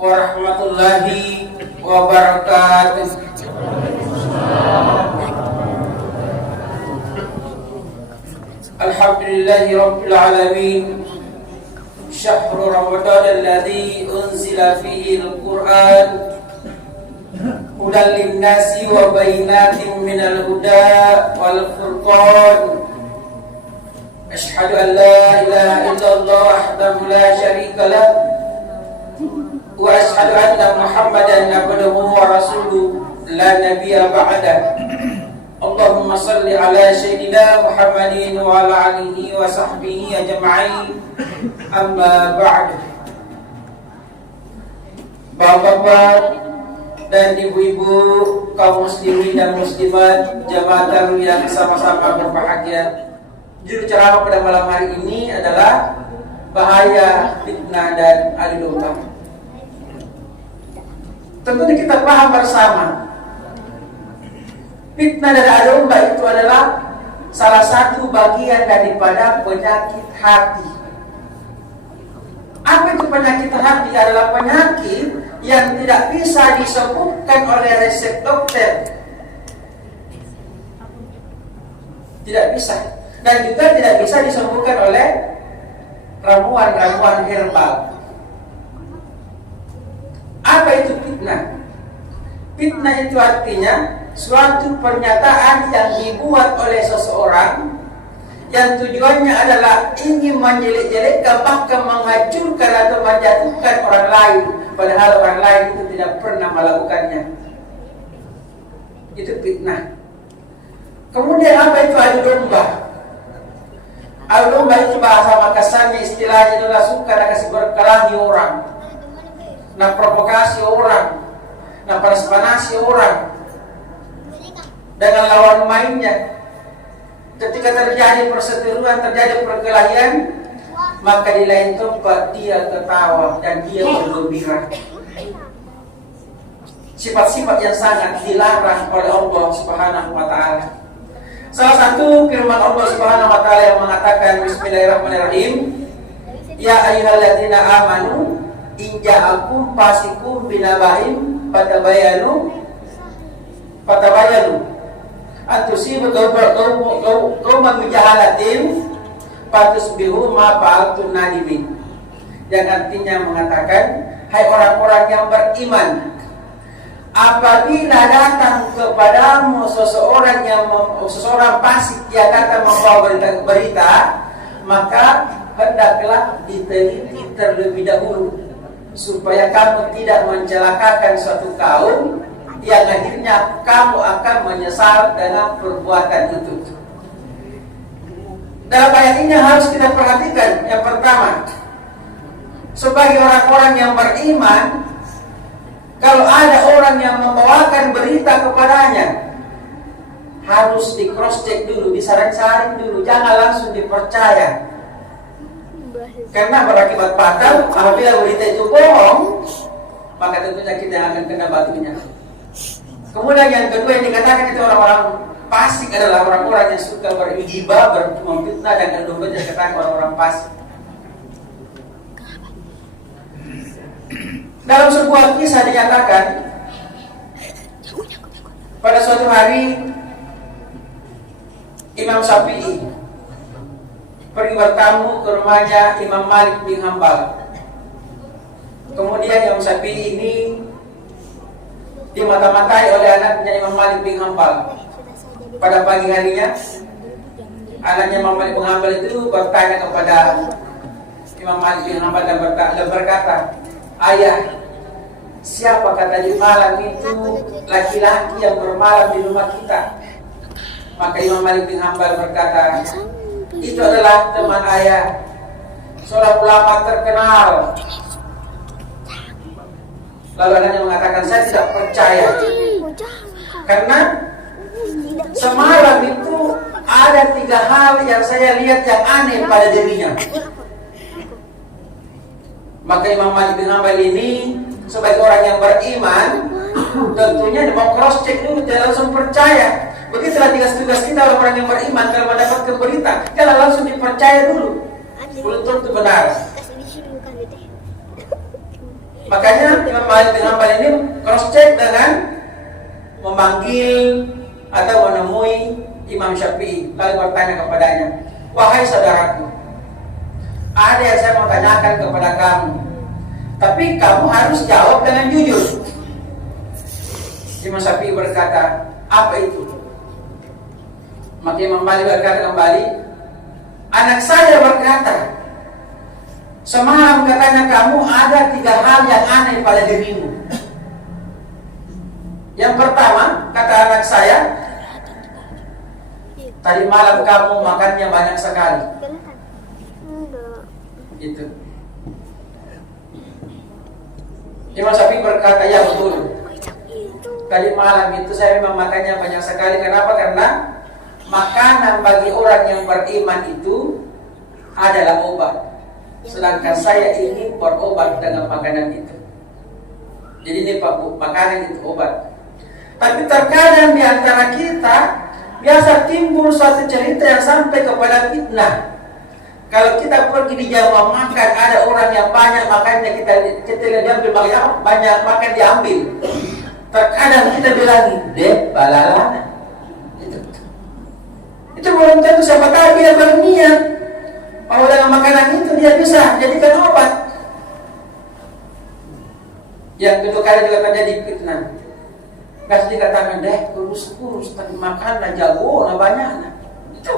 warahmatullahi wabarakatuh. Alhamdulillahi rabbil alamin. Syahrul Ramadan alladzi unzila fihi al-Qur'an hudan lin-nasi wa bayyinatin minal huda wal furqan. Asyhadu an la ilaha illallah wahdahu la syarika lah wa asyhadu anna Muhammadan abduhu wa rasuluhu la nabiyya ba'da. Allahumma salli ala sayyidina Muhammadin wa ala alihi wa sahbihi ajma'in. Amma ba'du. Bapak-bapak dan ibu-ibu, kaum muslimin dan muslimat, jamaah tarawih yang sama-sama berbahagia. Judul ceramah pada malam hari ini adalah bahaya fitnah dan adu domba. Tentunya kita paham bersama, fitnah dan adu domba itu adalah salah satu bagian daripada penyakit hati. Apa itu penyakit hati? Adalah penyakit yang tidak bisa disembuhkan oleh resep dokter. Tidak bisa. Dan juga tidak bisa disembuhkan oleh ramuan-ramuan herbal. Apa itu fitnah? Fitnah itu artinya suatu pernyataan yang dibuat oleh seseorang yang tujuannya adalah ingin menjelek-jelekkan, bahkan menghancurkan atau menjatuhkan orang lain, padahal orang lain itu tidak pernah melakukannya. Itu fitnah. Kemudian apa itu adu domba? Adu domba itu bahasa Makassarnya, istilahnya adalah suka nak kasih berkelahi orang, nak provokasi orang, nak panas-panasi orang dengan lawan mainnya. Ketika terjadi perseteruan, terjadi perkelahian, maka di lain tempat dia ketawa dan dia bergembira. Sifat-sifat yang sangat dilarang oleh Allah Subhanahu wa ta'ala. Salah satu firman Allah Subhanahu wa ta'ala yang mengatakan, Bismillahirrahmanirrahim, Ya ayyuhalladzina amanu in ja'akum fasiqun binaba'in fatabayanu antusibu qauman bijahalatin fatusbihu ma fa'altum nadimin. Yang artinya mengatakan, hai orang-orang yang beriman, apabila datang kepadamu seseorang fasik yang datang membawa berita, maka hendaklah diteliti terlebih dahulu supaya kamu tidak mencelakakan suatu kaum yang akhirnya kamu akan menyesal dengan perbuatan itu. Dalam ayat ini harus kita perhatikan. Yang pertama, sebagai orang-orang yang beriman, kalau ada orang yang membawakan berita kepadanya, harus di cross check dulu, disaring-saring dulu, jangan langsung dipercaya. Karena berakibat fatal apabila berita itu bohong, maka tentunya kita akan kena batunya. Kemudian yang kedua yang dikatakan itu orang-orang fasik adalah orang-orang yang suka berghibah, memfitnah, dan adu domba. Dikatakan orang-orang fasik. Dalam sebuah kisah dinyatakan, pada suatu hari Imam Syafi'i pergi bertamu ke rumahnya Imam Malik bin Hanbal. Kemudian Imam Syafi'i ini dimata-matai oleh anaknya Imam Malik bin Hanbal. Pada pagi harinya, anaknya Imam Malik bin Hanbal itu bertanya kepada Imam Malik bin Hanbal dan berkata, Ayah, siapa kata di malam itu laki-laki yang bermalam di rumah kita? Maka Imam Malik bin Hanbal berkata, itu adalah teman ayah, seorang ulama terkenal. Lalu anaknya mengatakan, saya tidak percaya, karena semalam itu ada 3 hal yang saya lihat yang aneh pada dirinya. Maka Imam Malik bin Hanbal ini sebagai orang yang beriman, tentunya mau cross check dulu, jangan langsung percaya. Begitulah tugas kita orang yang beriman, kalau mendapatkan berita, jangan langsung dipercaya dulu, belum tentu benar. Makanya Imam Malik bin Hanbal ini cross check dengan memanggil atau menemui Imam Syafi'i, lalu bertanya kepadanya, wahai saudaraku, ada yang saya mau tanyakan kepada kamu, tapi kamu harus jawab dengan jujur. Imam Syafi'i berkata, apa itu? Maka Imam Malik berkata kembali, anak saya berkata, semalam katanya kamu ada 3 hal yang aneh pada dirimu. Yang pertama, kata anak saya, tadi malam kamu makannya banyak sekali. Itu. Imam Syafi'i berkata, ya betul. Tadi malam itu saya memang makannya banyak sekali. Kenapa? Karena makanan bagi orang yang beriman itu adalah obat. Sedangkan saya ingin berobat dengan makanan itu. Jadi ini makanan itu obat. Tapi terkadang di antara kita biasa timbul suatu cerita yang sampai kepada fitnah. Kalau kita pergi di Jawa makan, ada orang yang banyak makannya, kita diambil banyak makan diambil. Terkadang kita bilang, deh balala. Itu belum tentu, siapa tahu dia berniat bahwa dengan makanan itu dia bisa jadikan obat. Yang kedua kali juga terjadi fitnah. Kasih dikatakan, deh kurus-kurus, tapi makanlah jago, banyak. Itu.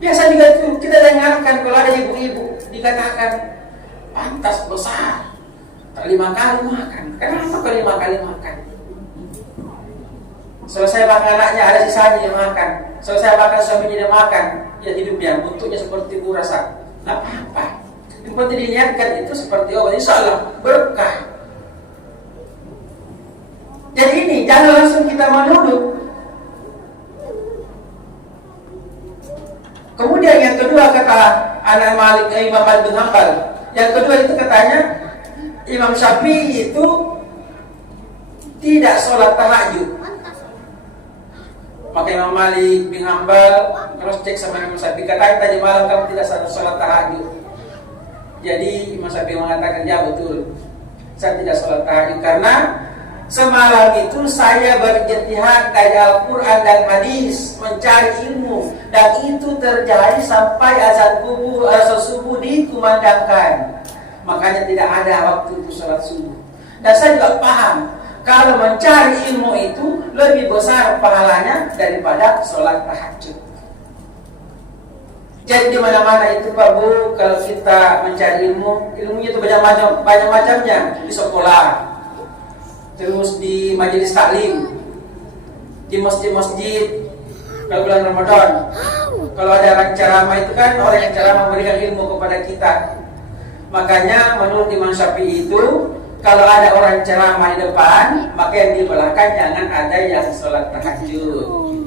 Biasa juga kita dengarkan kalau ada ibu-ibu dikatakan, pantas besar, tak 5 kali makan. Kenapa kok 5 kali makan? Selesai makan anaknya ada sisanya dia makan. Selesai makan suaminya dia makan. Ya hidupnya bentuknya seperti burasa. Tidak apa-apa. Yang penting diniatkan itu seperti obat, insya Allah berkah. Jadi ini jangan langsung kita menuduh. Kemudian yang kedua kata anak Imam Malik bin Hanbal, yang kedua itu katanya Imam Syafi'i itu tidak sholat tahajud. Maka Imam Malik bin Hanbal terus cek sama Imam Syafi'i, katanya tadi malam kamu tidak sholat tahajud. Jadi Imam Syafi'i mengatakan, ya betul, saya tidak sholat tahajud karena semalam itu saya berijtihad dari Al-Quran dan hadis mencari ilmu, dan itu terjadi sampai azan subuh dikumandangkan. Makanya tidak ada waktu untuk sholat subuh. Dan saya juga paham kalau mencari ilmu itu lebih besar pahalanya daripada sholat tahajud. Jadi di mana-mana itu Pak Bu, kalau kita mencari ilmu, ilmunya itu banyak macamnya. Di sekolah, terus di majelis taklim, di masjid-masjid, kalau bulan Ramadan, kalau ada orang ceramah itu kan orang yang ceramah memberikan ilmu kepada kita. Makanya menurut Imam Syafi'i itu, kalau ada orang ceramah di depan, maka yang di belakang jangan ada yang sholat tahajud.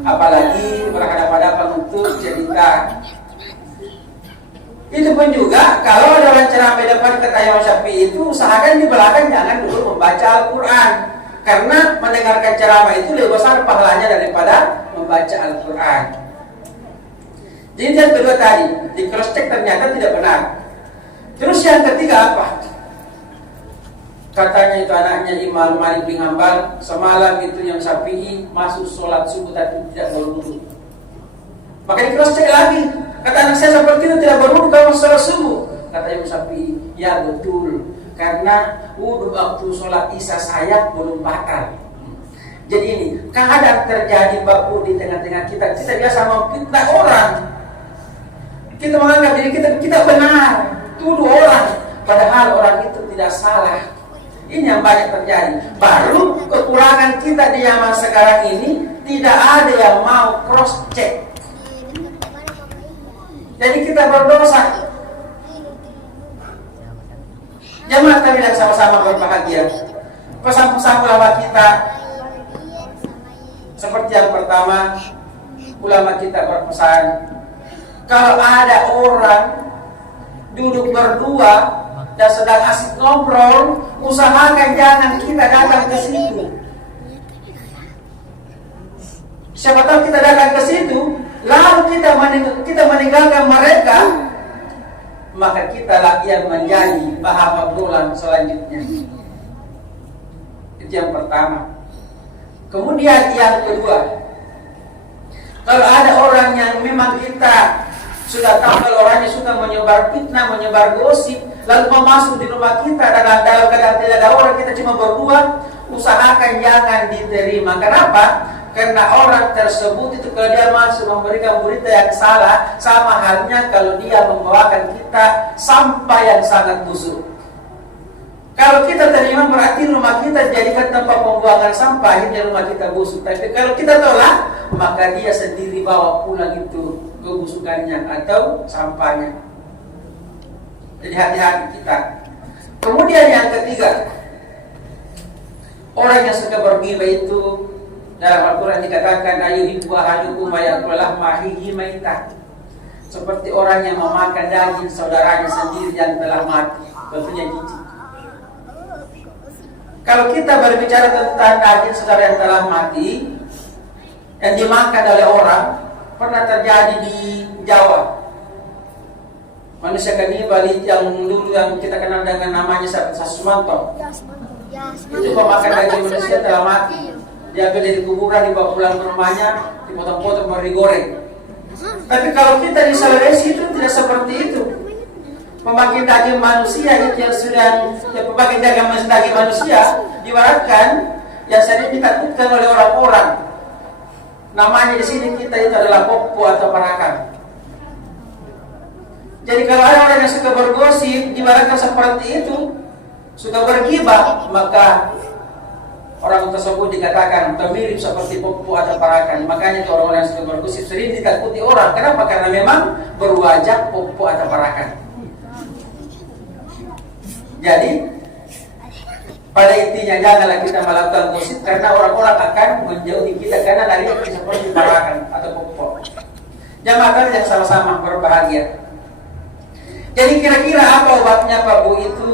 Apalagi berhadapan-hadapan untuk cerita. Itu pun juga kalau ada orang ceramah di depan, kata Imam Syafi'i itu, usahakan di belakang jangan dulu membaca Al-Quran, karena mendengarkan ceramah itu lebih besar pahalanya daripada membaca Al-Quran. Jadi yang kedua tadi di cross check ternyata tidak benar. Terus yang ketiga apa? Katanya itu anaknya Imam Malik bin Hanbal, semalam itu yang Syafi'i masuk sholat subuh tapi tidak berwudu. Maka di cross check lagi, kata anak saya seperti itu, tidak berwudu kalau sholat subuh. Kata Imam Syafi'i, ya betul, karena wudu waktu sholat isya saya belum batal. Jadi ini keadaan terjadi baku di tengah-tengah kita. Kita biasa memfitnah orang. Kita menganggap diri kita benar, tuduh orang, padahal orang itu tidak salah. Ini yang banyak terjadi. Baru kekurangan kita di zaman sekarang ini, tidak ada yang mau cross check. Jadi kita berdosa. Jemaah kami yang sama-sama berbahagia. Pesan-pesan ulama kita seperti yang pertama, ulama kita berpesan, kalau ada orang duduk berdua dan sedang asik ngobrol, usahakan jangan kita datang ke situ. Siapa tahu kita datang ke situ, lalu kita meninggalkan mereka, maka kitalah yang menjadi bahan obrolan selanjutnya. Itu yang pertama. Kemudian yang kedua, kalau ada orang yang memang kita sudah tahu kalau orangnya suka menyebar fitnah, menyebar gosip, lalu mau masuk di rumah kita dan dalam keadaan tidak ada orang, kita cuma berdua, usahakan jangan diterima. Kenapa? Karena orang tersebut itu kalau dia masuk memberikan berita yang salah, sama halnya kalau dia membawakan kita sampah yang sangat busuk. Kalau kita terima berarti rumah kita jadikan tempat pembuangan sampah, akhirnya rumah kita busuk. Tapi kalau kita tolak, maka dia sendiri bawa pulang itu kebusukannya atau sampahnya. Jadi hati-hati kita. Kemudian yang ketiga, orang yang suka bergibah itu dalam Al-Quran dikatakan ayuhibbu ahadukum ayakulah mahihi maitah, seperti orang yang memakan daging saudaranya sendiri yang telah mati. Tentunya jijik. Kalau kita berbicara tentang daging saudara yang telah mati yang dimakan oleh orang, pernah terjadi di Jawa. Manusia kanibal yang dulu yang kita kenal dengan namanya Sumanto. Itu pemakan daging manusia telah mati. Dia ambil dari kuburan, dibawa pulang ke rumahnya, dipotong-potong baru digoreng. Tapi kalau kita di Sulawesi itu tidak seperti itu. Pemakan daging manusia itu yang sudah pemakan daging manusia dibaratkan yang sering ditakutkan oleh orang-orang. Namanya di sini kita itu adalah popo atau parakan. Jadi kalau ada orang yang suka bergosip dibaratkan seperti itu, suka bergibah, maka orang tersebut dikatakan mirip seperti popo atau parakan. Makanya orang-orang yang suka bergosip sering ditakuti orang. Kenapa? Karena memang berwajah popo atau parakan. Jadi pada intinya janganlah kita melakukan gosip, karena orang-orang akan menjauhi kita karena dari itu seperti parakan atau popo. Jamaah yang sama-sama berbahagia. Jadi kira-kira apa obatnya Pak Bu itu?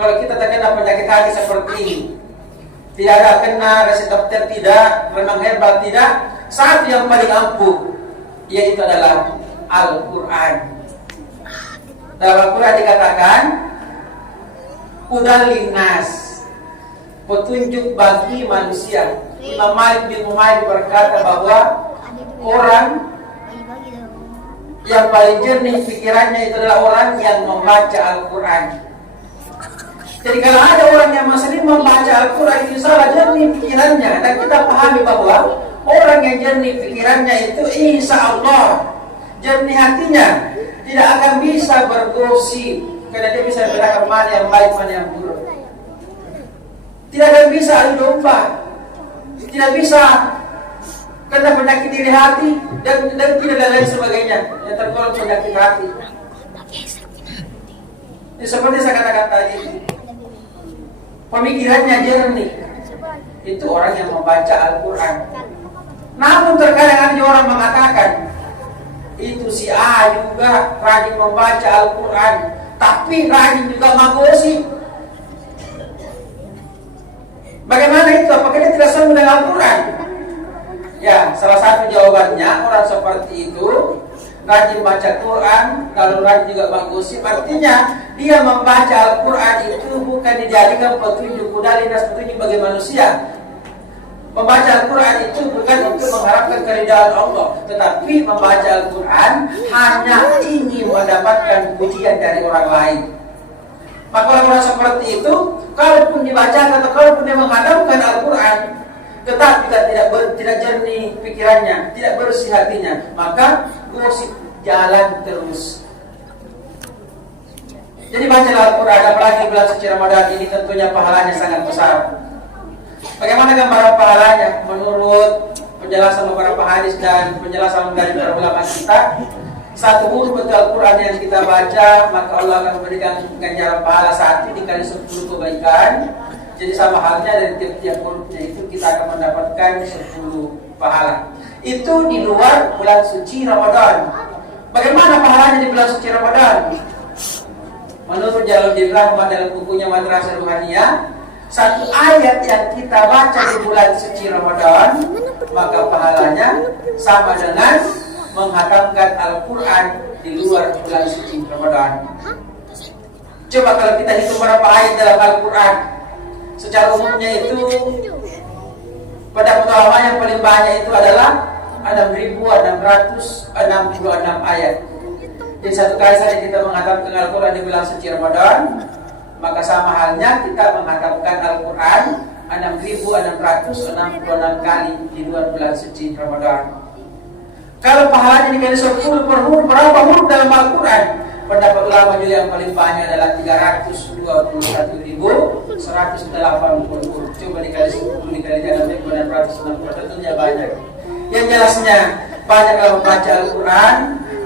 Kalau kita terkena penyakit hati seperti ini, tidak ada kena resep dokter, tidak memang herbal, tidak. Satu yang paling ampuh, yaitu adalah Al-Quran. Dalam Al-Quran dikatakan Hudal linnas, petunjuk bagi manusia. Imam Malik bin Umair berkata bahwa orang yang paling jernih pikirannya itu adalah orang yang membaca Al-Quran. Jadi kalau ada orang yang masih membaca Al-Quran, itu salah jernih pikirannya. Dan kita pahami bahwa orang yang jernih pikirannya itu insya Allah jernih hatinya, tidak akan bisa bergosip, karena dia bisa bedakan mana yang baik, mana yang buruk. Tidak akan bisa adu domba, tidak bisa kena penyakit diri hati dan tidak lain sebagainya yang tergolong penyakit hati. Ini seperti saya katakan tadi, pemikirannya jernih, itu orang yang membaca Al-Quran. Namun terkadang ada orang mengatakan itu si A juga rajin membaca Al-Quran, tapi rajin juga menggosip. Bagaimana itu? Apakah dia tidak sama dengan Al-Quran? Ya, salah satu jawabannya orang seperti itu rajin baca Quran, lalu rajin juga menggosip. Artinya dia membaca Al-Quran itu bukan dijadikan petunjuk hudalinas, petunjuk bagi manusia. Membaca Al-Quran itu bukan untuk mengharapkan keridhaan Allah, tetapi membaca Al-Quran hanya ingin mendapatkan pujian dari orang lain. Maka orang seperti itu, kalaupun dibacakan atau kalaupun dia menghadapkan Al-Quran, tetapi tidak jernih pikirannya, tidak bersih hatinya, maka gosip jalan terus. Jadi baca Al-Quran, apalagi bulan suci Ramadan ini tentunya pahalanya sangat besar. Bagaimana gambaran pahalanya? Menurut penjelasan beberapa hadis dan penjelasan dari para ulama kita, satu huruf Al-Quran yang kita baca, maka Allah akan memberikan ganjaran pahala 1 dikali 10 kebaikan. Jadi sama halnya dari tiap-tiap hurufnya itu kita akan mendapatkan 10 pahala. Itu di luar bulan suci Ramadan. Bagaimana pahalanya di bulan suci Ramadan? Menurut Jalaluddin Rahman dalam bukunya Madrasah Ruhaniyah, satu ayat yang kita baca di bulan suci Ramadan, maka pahalanya sama dengan menghatamkan Al-Quran di luar bulan suci Ramadan. Coba kalau kita hitung berapa ayat dalam Al-Quran, secara umumnya itu pada ulama yang paling banyak itu adalah 6.666 ayat. Jadi satu kali saja kita menghatamkan Al-Quran di bulan suci Ramadan, maka sama halnya kita menghatamkan Al-Quran 6.666 kali di luar bulan suci Ramadan. Kalau pahalanya dikali 10 per huruf, berapa huruf dalam Al-Quran? Pendapat ulama juga yang paling banyak adalah 321.180 huruf. Coba dikali 10 dikali jangan 660, tentunya banyak. Yang jelasnya banyak kalau membaca Al-Quran.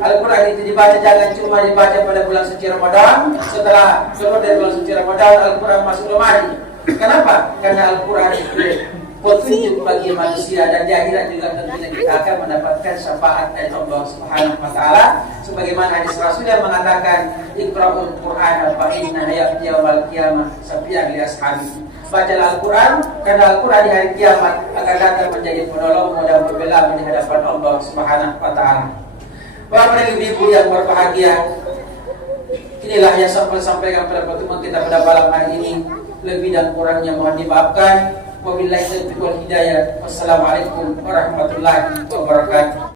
Al-Quran itu dibaca jangan cuma dibaca pada bulan suci Ramadan. Setelah keluar dari bulan suci Ramadan, Al-Quran masuk lemari. Kenapa? Karena Al-Quran itu petunjuk bagi manusia, dan di akhirat juga tentunya kita akan mendapatkan syafaat dari Allah Subhanahu wa taala, sebagaimana hadis Rasul yang mengatakan Iqra'ul Qur'an fa inna yawmal qiyamah syafi'an li ashabi. Bacalah Al-Quran karena Al-Quran di hari kiamat akan datang menjadi penolong dan pembela di hadapan Allah Subhanahu wa taala. Bapak dan Ibu yang berbahagia, inilah yang sampaikan pada pertemuan kita pada malam hari ini. Lebih dan kurangnya mohon dimaafkan. Wabillahi taufiq wal hidayah. Wassalamualaikum warahmatullahi wabarakatuh.